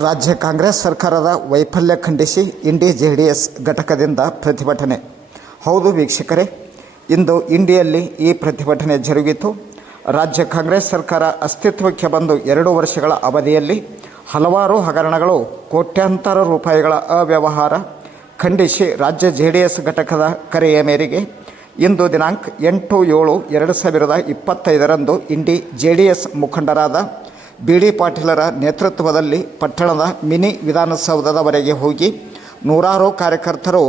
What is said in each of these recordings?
ರಾಜ್ಯ ಕಾಂಗ್ರೆಸ್ ಸರ್ಕಾರದ ವೈಫಲ್ಯ ಖಂಡಿಸಿ ಇಂಡಿ ಜೆ ಡಿ ಎಸ್ ಘಟಕದಿಂದ ಪ್ರತಿಭಟನೆ. ಹೌದು ವೀಕ್ಷಕರೇ, ಇಂದು ಇಂಡಿಯಲ್ಲಿ ಈ ಪ್ರತಿಭಟನೆ ಜರುಗಿತು. ರಾಜ್ಯ ಕಾಂಗ್ರೆಸ್ ಸರ್ಕಾರ ಅಸ್ತಿತ್ವಕ್ಕೆ ಬಂದು ಎರಡು ವರ್ಷಗಳ ಅವಧಿಯಲ್ಲಿ ಹಲವಾರು ಹಗರಣಗಳು, ಕೋಟ್ಯಾಂತರ ರೂಪಾಯಿಗಳ ಅವ್ಯವಹಾರ ಖಂಡಿಸಿ ರಾಜ್ಯ ಜೆ ಡಿ ಎಸ್ ಘಟಕದ ಕರೆಯ ಮೇರೆಗೆ ಇಂದು ದಿನಾಂಕ ಎಂಟು ಏಳು ಎರಡು ಸಾವಿರದ ಇಪ್ಪತ್ತೈದರಂದು ಇಂಡಿ ಜೆ ಡಿ ಎಸ್ ಮುಖಂಡರಾದ ಬಿ ಡಿ ಪಾಟೀಲರ ನೇತೃತ್ವದಲ್ಲಿ ಪಟ್ಟಣದ ಮಿನಿ ವಿಧಾನಸೌಧದವರೆಗೆ ಹೋಗಿ ನೂರಾರು ಕಾರ್ಯಕರ್ತರು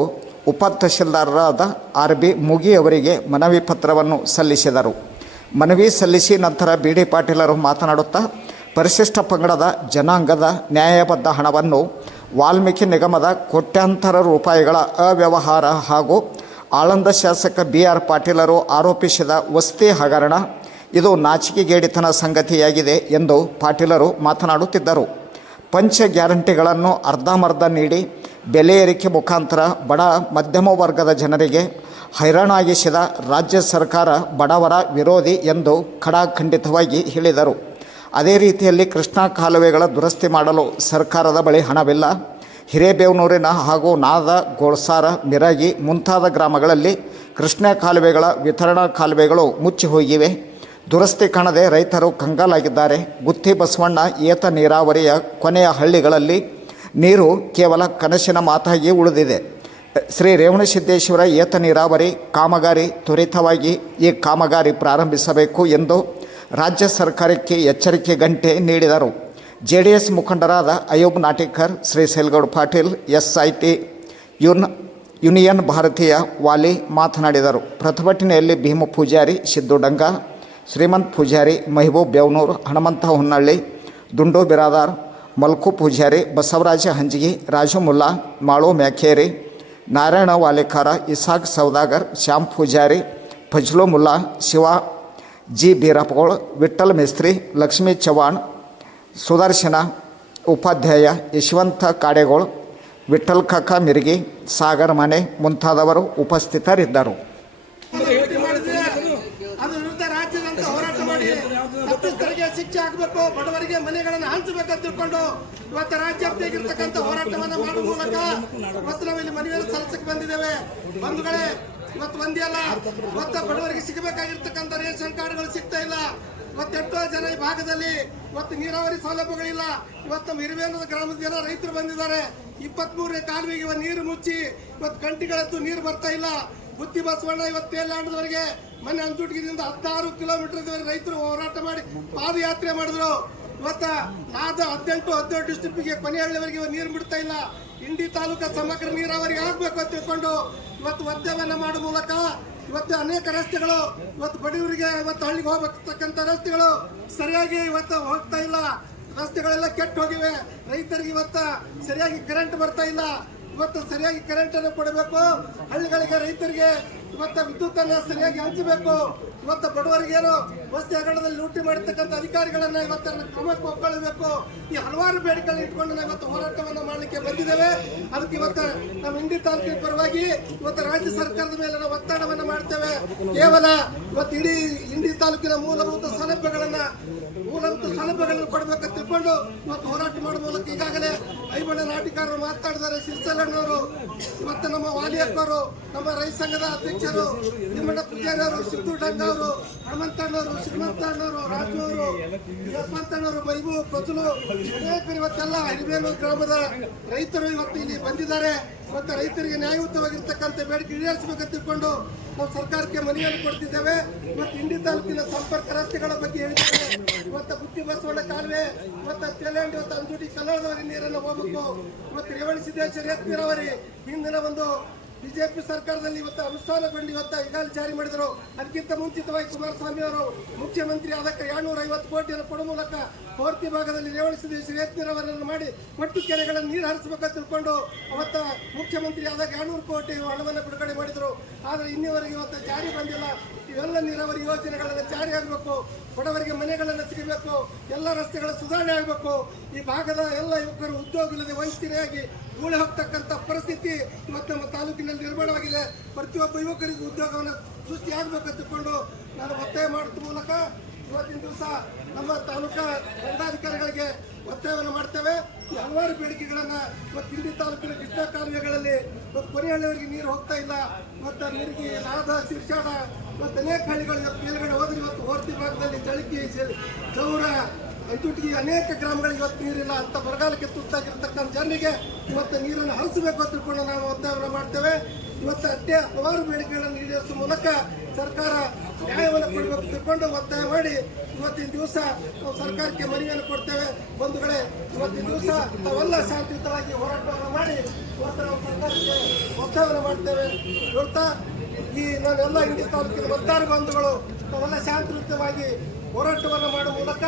ಉಪ ತಹಶೀಲ್ದಾರರಾದ ಆರ್ ಬಿ ಮುಗಿ ಅವರಿಗೆ ಮನವಿ ಪತ್ರವನ್ನು ಸಲ್ಲಿಸಿದರು. ಮನವಿ ಸಲ್ಲಿಸಿ ನಂತರ ಬಿ ಡಿ ಪಾಟೀಲರು ಮಾತನಾಡುತ್ತಾ, ಪರಿಶಿಷ್ಟ ಪಂಗಡದ ಜನಾಂಗದ ನ್ಯಾಯಬದ್ಧ ಹಣವನ್ನು ವಾಲ್ಮೀಕಿ ನಿಗಮದ ಕೋಟ್ಯಾಂತರ ರೂಪಾಯಿಗಳ ಅವ್ಯವಹಾರ ಹಾಗೂ ಆಳಂದ ಶಾಸಕ ಬಿ ಆರ್ ಪಾಟೀಲರು ಆರೋಪಿಸಿದ ವಸ್ತಿ ಹಗರಣ ಇದು ನಾಚಿಕೆಗೇಡಿತನ ಸಂಗತಿಯಾಗಿದೆ ಎಂದು ಪಾಟೀಲರು ಮಾತನಾಡುತ್ತಿದ್ದರು. ಪಂಚ ಗ್ಯಾರಂಟಿಗಳನ್ನು ಅರ್ಧಮರ್ಧ ನೀಡಿ ಬೆಲೆ ಏರಿಕೆ ಮುಖಾಂತರ ಬಡ ಮಧ್ಯಮ ವರ್ಗದ ಜನರಿಗೆ ಹೈರಾಣಾಗಿಸಿದ ರಾಜ್ಯ ಸರ್ಕಾರ ಬಡವರ ವಿರೋಧಿ ಎಂದು ಖಡಾಖಂಡಿತವಾಗಿ ಹೇಳಿದರು. ಅದೇ ರೀತಿಯಲ್ಲಿ ಕೃಷ್ಣಾ ಕಾಲುವೆಗಳ ದುರಸ್ತಿ ಮಾಡಲು ಸರ್ಕಾರದ ಬಳಿ ಹಣವಿಲ್ಲ. ಹಿರೇಬೇವನೂರಿನ ಹಾಗೂ ನಾದ, ಗೋಳ್ಸಾರ, ಮಿರಗಿ ಮುಂತಾದ ಗ್ರಾಮಗಳಲ್ಲಿ ಕೃಷ್ಣ ಕಾಲುವೆಗಳ ವಿತರಣಾ ಕಾಲುವೆಗಳು ಮುಚ್ಚಿ ಹೋಗಿವೆ. ದುರಸ್ತಿ ಕಾಣದೆ ರೈತರು ಕಂಗಾಲಾಗಿದ್ದಾರೆ. ಗುತ್ತಿ ಬಸವಣ್ಣ, ಏತ ನೀರಾವರಿಯ ಕೊನೆಯ ಹಳ್ಳಿಗಳಲ್ಲಿ ನೀರು ಕೇವಲ ಕನಸಿನ ಮಾತಾಗಿ ಉಳಿದಿದೆ. ಶ್ರೀ ರೇವಣಸಿದ್ದೇಶ್ವರ ಏತ ನೀರಾವರಿ ಕಾಮಗಾರಿ ತ್ವರಿತವಾಗಿ ಈ ಕಾಮಗಾರಿ ಪ್ರಾರಂಭಿಸಬೇಕು ಎಂದು ರಾಜ್ಯ ಸರ್ಕಾರಕ್ಕೆ ಎಚ್ಚರಿಕೆ ಗಂಟೆ ನೀಡಿದರು. ಜೆ ಡಿ ಎಸ್ ಮುಖಂಡರಾದ ಅಯೂಬ್ ನಾಟಿಕರ್, ಶ್ರೀ ಸೆಲ್ಗೌಡ್ ಪಾಟೀಲ್ ಎಸ್ ಐ ಟಿ ಯುನ್, ಯೂನಿಯನ್ ಭಾರತೀಯ ವಾಲಿ ಮಾತನಾಡಿದರು. ಪ್ರತಿಭಟನೆಯಲ್ಲಿ ಭೀಮ ಪೂಜಾರಿ, ಸಿದ್ದು ಡಂಗ ಶ್ರೀಮಂತ್ ಪೂಜಾರಿ ಮೆಹಬೂಬ್ ಬೆವನೂರು ಹನುಮಂತ ಹುನ್ನಳ್ಳಿ ದುಂಡು ಬಿರಾದಾರ್, ಮಲ್ಕು ಪೂಜಾರಿ, ಬಸವರಾಜ ಹಂಜಗಿ, ರಾಜು ಮುಲ್ಲಾ, ಮಾಳು ಮ್ಯಾಖೇರಿ, ನಾರಾಯಣ ವಾಲೇಕಾರ ಇಸಾಕ್ ಸೌದಾಗರ್, ಶ್ಯಾಮ್ ಪೂಜಾರಿ, ಫಜ್ಲು ಮುಲ್ಲಾ, ಶಿವ, ಜಿ ಬೀರಪ್ಪಗೋಳ್, ವಿಠ್ಠಲ್ ಮೇಸ್ತ್ರಿ, ಲಕ್ಷ್ಮೀ ಚವ್ಹಾಣ್, ಸುದರ್ಶನ, ಉಪಾಧ್ಯಾಯ, ಯಶವಂತ ಕಾಡೆಗೋಳ್, ವಿಠ್ಠಲ್ ಕಕ್ಕ ಮಿರ್ಗಿ, ಸಾಗರ್ ಮನೆ ಮುಂತಾದವರು ಉಪಸ್ಥಿತರಿದ್ದರು. ಬಡವರಿಗೆ ಮನೆಗಳನ್ನು ಹಂಚಬೇಕಂತ ತಿಳ್ಕೊಂಡು ಇವತ್ತು ರಾಜ್ಯಾದ್ಯಂತ ಹೋರಾಟವನ್ನು ಮಾಡುವ ಮೂಲಕ ಇವತ್ತು ನಾವು ಇಲ್ಲಿ ಮನವಿಯನ್ನು ಸಲ್ಲಿಸಕ್ಕೆ ಬಂದಿದ್ದೇವೆ. ಬಂಧುಗಳೇ, ಇವತ್ತು ಒಂದೇ ಅಲ್ಲ ಇವತ್ತು ಬಡವರಿಗೆ ಸಿಗಬೇಕಾಗಿರ್ತಕ್ಕಂಥ ರೇಷನ್ ಕಾರ್ಡ್ಗಳು ಸಿಗ್ತಾ ಇಲ್ಲ. ಇವತ್ತು ಎಷ್ಟೋ ಜನ ಈ ಭಾಗದಲ್ಲಿ ಇವತ್ತು ನೀರಾವರಿ ಸೌಲಭ್ಯಗಳಿಲ್ಲ. ಇವತ್ತು ನಮ್ಮ ಹಿರಿಬೇನದ ಗ್ರಾಮದ ಜನ ರೈತರು ಬಂದಿದ್ದಾರೆ. ಇಪ್ಪತ್ಮೂರನೇ ಕಾಲುವೆಗೆ ಇವತ್ತು ನೀರು ಮುಚ್ಚಿ, ಇವತ್ತು ಗಂಟೆಗಳದ್ದು ನೀರು ಬರ್ತಾ ಇಲ್ಲ. ಬುದ್ಧಿ ಬಸವಣ್ಣ ಇವತ್ತು ಮನೆ ಮೊನ್ನೆ ಅಂಜುಟ್ಗಿದಿಂದ ಹತ್ತಾರು ಕಿಲೋಮೀಟರ್ ರೈತರು ಹೋರಾಟ ಮಾಡಿ ಪಾದಯಾತ್ರೆ ಮಾಡಿದ್ರು. ಇವತ್ತ ನಾದ ಹದಿನೆಂಟು, ಹದಿನೇಳು ಡಿಸ್ಟ್ರಿಕ್ಟಿಗೆ ಕೊನೆಹಳ್ಳಿವರೆಗೆ ನೀರು ಬಿಡ್ತಾ ಇಲ್ಲ. ಇಂಡಿ ತಾಲೂಕ ಸಮಗ್ರ ನೀರಾವರಿ ಆಗಬೇಕು ಅಂತ ತಿಳ್ಕೊಂಡು ಇವತ್ತು ಉದ್ಯಮನ ಮಾಡುವ ಮೂಲಕ ಇವತ್ತು ಅನೇಕ ರಸ್ತೆಗಳು ಇವತ್ತು ಬಡವರಿಗೆ ಇವತ್ತು ಹಳ್ಳಿಗೆ ಹೋಗ್ಬೇಕಂತ ರಸ್ತೆಗಳು ಸರಿಯಾಗಿ ಇವತ್ತು ಹೋಗ್ತಾ ಇಲ್ಲ. ರಸ್ತೆಗಳೆಲ್ಲ ಕೆಟ್ಟು ಹೋಗಿವೆ. ರೈತರಿಗೆ ಇವತ್ತು ಸರಿಯಾಗಿ ಕರೆಂಟ್ ಬರ್ತಾ ಇಲ್ಲ. ಇವತ್ತು ಸರಿಯಾಗಿ ಕರೆಂಟ್ ಅನ್ನು ಕೊಡಬೇಕು. ಹಳ್ಳಿಗಳಿಗೆ ರೈತರಿಗೆ ಇವತ್ತು ವಿದ್ಯುತ್ ಅನ್ನ ಸರಿಯಾಗಿ ಹಂಚಬೇಕು. ಇವತ್ತು ಬಡವರಿಗೇನು ವಸ್ತಿ ಹಗರಣದಲ್ಲಿ ಲೂಟಿ ಮಾಡಿರ್ತಕ್ಕಂಥ ಅಧಿಕಾರಿಗಳನ್ನ ಇವತ್ತು ಕ್ರಮಕ್ಕೆ ಒಪ್ಪಿಕೊಳ್ಳಬೇಕು ಈ ಹಲವಾರು ಬೇಡಿಕೆಗಳನ್ನ ಇಟ್ಕೊಂಡು ನಾವು ಇವತ್ತು ಹೋರಾಟವನ್ನು ಮಾಡಲಿಕ್ಕೆ ಬಂದಿದ್ದೇವೆ. ಅದಕ್ಕೆ ಇವತ್ತು ನಮ್ಮ ಹಿಂದಿ ತಾಲೂಕಿನ ಪರವಾಗಿ ಇವತ್ತು ರಾಜ್ಯ ಸರ್ಕಾರದ ಮೇಲೆ ನಾವು ಒತ್ತಾಯವನ್ನು ಮಾಡ್ತೇವೆ. ಕೇವಲ ಇವತ್ತು ಇಡೀ ಇಂಡಿ ತಾಲೂಕಿನ ಮೂಲಭೂತ ಸೌಲಭ್ಯಗಳನ್ನ, ಮೂಲಭೂತ ಸೌಲಭ್ಯಗಳನ್ನು ಕೊಡಬೇಕಂತ ತಿಳ್ಕೊಂಡು ಇವತ್ತು ಹೋರಾಟ ಮಾಡುವ ಮೂಲಕ ಈಗಾಗಲೇ ಐಬಣ್ಣ ನಾಟಿಕಾರರು ಮಾತಾಡಿದ್ದಾರೆ ಸಿರಿಸಲಣ್ಣವರು ಇವತ್ತು ನಮ್ಮ ವಾಲಿಯಪ್ಪರು ನಮ್ಮ ರೈತ ಸಂಘದ ಅಧ್ಯಕ್ಷರು ನಿಮ್ಮಣ್ಣ ಪೂಜಾರಿ ಅವರು ಸಿದ್ದು ಡಂಗ ಅವರು ಹನುಮಂತಣ್ಣವರು ಶ್ರೀಮಂತಣ್ಣವರು ರಾಜು ಅವರು ಯಪ್ಪಂತಣ್ಣವರು ಮೈಬು ಪ್ರಜಲು ಅನೇಕರು ಇವತ್ತೆಲ್ಲ ಹಿರಿಬೇನು ಗ್ರಾಮದ ರೈತರು ಇವತ್ತು ಇಲ್ಲಿ ಬಂದಿದ್ದಾರೆ. ಮತ್ತು ರೈತರಿಗೆ ನ್ಯಾಯಯುತವಾಗಿರ್ತಕ್ಕಂಥ ಬೇಡಿಕೆ ಈಡೇರಿಸಬೇಕಂತ ತಿಳ್ಕೊಂಡು ನಾವು ಸರ್ಕಾರಕ್ಕೆ ಮನವಿಯನ್ನು ಕೊಡ್ತಿದ್ದೇವೆ. ಮತ್ತು ಇಂಡಿ ತಾಲೂಕಿನ ಸಂಪರ್ಕ ರಸ್ತೆಗಳ ಬಗ್ಗೆ ಹೇಳಿದ್ದೇವೆ. ಇವತ್ತು ಬುತ್ತಿ ಬಸವಣ್ಣ ಕಾಲುವೆ, ಮತ್ತು ತೆಲಂಡಿ ಇವತ್ತು ಅಂಜೂಟಿ ಕಲ್ಲಡದವರೆಗೆ ನೀರನ್ನು ಹೋಗಬೇಕು. ಮತ್ತು ರೇವಣ ಸಿದ್ದೇಶ್ವರ ನೀರಾವರಿ ಹಿಂದಿನ ಒಂದು ಬಿಜೆಪಿ ಸರ್ಕಾರದಲ್ಲಿ ಇವತ್ತು ಅನುಷ್ಠಾನಗೊಂಡು ಇವತ್ತು ಈಗಾಗಲೇ ಜಾರಿ ಮಾಡಿದರು. ಅದಕ್ಕಿಂತ ಮುಂಚಿತವಾಗಿ ಕುಮಾರಸ್ವಾಮಿ ಅವರು ಮುಖ್ಯಮಂತ್ರಿ ಅದಕ್ಕೆ ಎರಡ್ನೂರ ಐವತ್ತು ಕೋಟಿಯನ್ನು ಕೊಡುವ ಮೂಲಕ ಪೂರ್ತಿ ಭಾಗದಲ್ಲಿ ರೇವಣಿಸಿದ ನೀರಾವರಿಯನ್ನು ಮಾಡಿ ಒಟ್ಟು ಕೆರೆಗಳನ್ನು ನೀರು ಹರಿಸಬೇಕಂತ ತಿಳ್ಕೊಂಡು ಅವತ್ತ ಮುಖ್ಯಮಂತ್ರಿ ಆದಾಗ ಎರಡ್ನೂರು ಕೋಟಿ ಹಣವನ್ನು ಬಿಡುಗಡೆ ಮಾಡಿದರು. ಆದರೆ ಇನ್ನಿವರೆಗೆ ಇವತ್ತು ಜಾರಿ ಬಂದಿಲ್ಲ. ಇವೆಲ್ಲ ನೀರಾವರಿ ಯೋಜನೆಗಳನ್ನು ಜಾರಿ ಆಗಬೇಕು. ಬಡವರಿಗೆ ಮನೆಗಳನ್ನು ಸಿಗಬೇಕು. ಎಲ್ಲ ರಸ್ತೆಗಳ ಸುಧಾರಣೆ ಆಗಬೇಕು. ಈ ಭಾಗದ ಎಲ್ಲ ಯುವಕರು ಉದ್ಯೋಗ ಇಲ್ಲದೆ ವಂಚಿತರಾಗಿ ಗೂಳೆ ಹೋಗ್ತಕ್ಕಂಥ ಪರಿಸ್ಥಿತಿ ಇವತ್ತು ನಮ್ಮ ತಾಲೂಕಿನಲ್ಲಿ ನಿರ್ಮಾಣವಾಗಿದೆ. ಪ್ರತಿಯೊಬ್ಬ ಯುವಕರಿಗೂ ಉದ್ಯೋಗವನ್ನು ಸೃಷ್ಟಿಯಾಗಬೇಕು ಅಂತ ತಿಳ್ಕೊಂಡು ನಾನು ಒತ್ತಾಯ ಮಾಡುತ್ತ ಮೂಲಕ ಇವತ್ತಿನ ದಿವಸ ನಮ್ಮ ತಾಲೂಕಾ ದಂಡಾಧಿಕಾರಿಗಳಿಗೆ ಒತ್ತಾಯವನ್ನು ಮಾಡ್ತೇವೆ. ಹಲವಾರು ಬೇಡಿಕೆಗಳನ್ನು ಇವತ್ತು ಹಿಂದಿ ತಾಲೂಕಿನ ಕೃಷ್ಣಾ ಕಾಲುವೆಗಳಲ್ಲಿ ಇವತ್ತು ಕೊನೆಹಳ್ಳಿಯವರಿಗೆ ನೀರು ಹೋಗ್ತಾ ಇಲ್ಲ. ಮತ್ತು ಮಿರ್ಗಿ ನಾದ, ಶಿರ್ಷಾಡ ಮತ್ತು ಅನೇಕ ಹಳ್ಳಿಗಳು ಮೇಲ್ಗಡೆ ಹೋದ್ರೆ ಇವತ್ತು ಹೋರ್ತಿ ಭಾಗದಲ್ಲಿ ಚಳಿಕೆ ಚೌರ ಅಂಚುಟಿಗೆ ಅನೇಕ ಗ್ರಾಮಗಳಿಗೆ ಇವತ್ತು ನೀರಿಲ್ಲ ಅಂತ ಬರಗಾಲಕ್ಕೆ ತುತ್ತಾಗಿರ್ತಕ್ಕಂಥ ಜನರಿಗೆ ಇವತ್ತು ನೀರನ್ನು ಹರಿಸಬೇಕು ಅಂತ ತಿಳ್ಕೊಂಡು ನಾವು ಒತ್ತಾಯವನ್ನು ಮಾಡ್ತೇವೆ. ಇವತ್ತು ಅಷ್ಟೇ ಹಲವಾರು ಬೇಡಿಕೆಗಳನ್ನು ಈಡೇರಿಸುವ ಮೂಲಕ ಸರ್ಕಾರ ನ್ಯಾಯವನ್ನು ಕೊಡಬೇಕು ತಿಳ್ಕೊಂಡು ಒತ್ತಾಯ ಮಾಡಿ ಇವತ್ತಿನ ದಿವಸ ನಾವು ಸರ್ಕಾರಕ್ಕೆ ಮನವಿಯನ್ನು ಕೊಡ್ತೇವೆ. ಬಂಧುಗಳೇ ಇವತ್ತಿನ ದಿವಸ ತಾವೆಲ್ಲ ಶಾಂತಿಯುತವಾಗಿ ಹೋರಾಟವನ್ನು ಮಾಡಿ ಇವತ್ತು ನಾವು ಸರ್ಕಾರಕ್ಕೆ ಒತ್ತಾಯವನ್ನು ಮಾಡ್ತೇವೆ. ಹೇಳ್ತಾ ಈ ನಾವೆಲ್ಲ ಇಂಡಿ ತಾಲೂಕಿನ ಒತ್ತಾರು ಬಂಧುಗಳು ನಾವೆಲ್ಲ ಶಾಂತಿಯುತವಾಗಿ ಹೋರಾಟವನ್ನು ಮಾಡುವ ಮೂಲಕ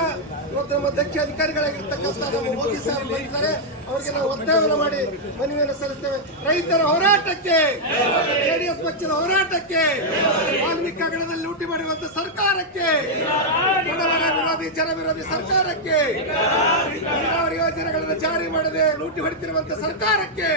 ಇವತ್ತು ನಮ್ಮ ದಕ್ಷ ಅಧಿಕಾರಿಗಳಾಗಿರ್ತಕ್ಕಂಥ ನಮ್ಮ ಮೋದಿ ಸಾಹೇಬ್ ಬಂದಿದ್ದಾರೆ. ಅವರಿಗೆ ನಾವು ಒತ್ತಾಯವನ್ನು ಮಾಡಿ ಮನವಿಯನ್ನು ಸಲ್ಲಿಸ್ತೇವೆ. ರೈತರ ಹೋರಾಟಕ್ಕೆ ಜೆಡಿಎಸ್ ಪಕ್ಷದ ಹೋರಾಟಕ್ಕೆ ವಾಲ್ಮೀಕಿ ಹಗರಣದಲ್ಲಿ ಲೂಟಿ ಮಾಡಿರುವಂತ ಸರ್ಕಾರಕ್ಕೆ ವಿರೋಧಿ ಜನ ವಿರೋಧಿ ಸರ್ಕಾರಕ್ಕೆ ನೀರಾವರಿ ಯೋಜನೆಗಳನ್ನು ಜಾರಿ ಮಾಡದೆ ಲೂಟಿ ಹೊಡಿತಿರುವಂತ ಸರ್ಕಾರಕ್ಕೆ.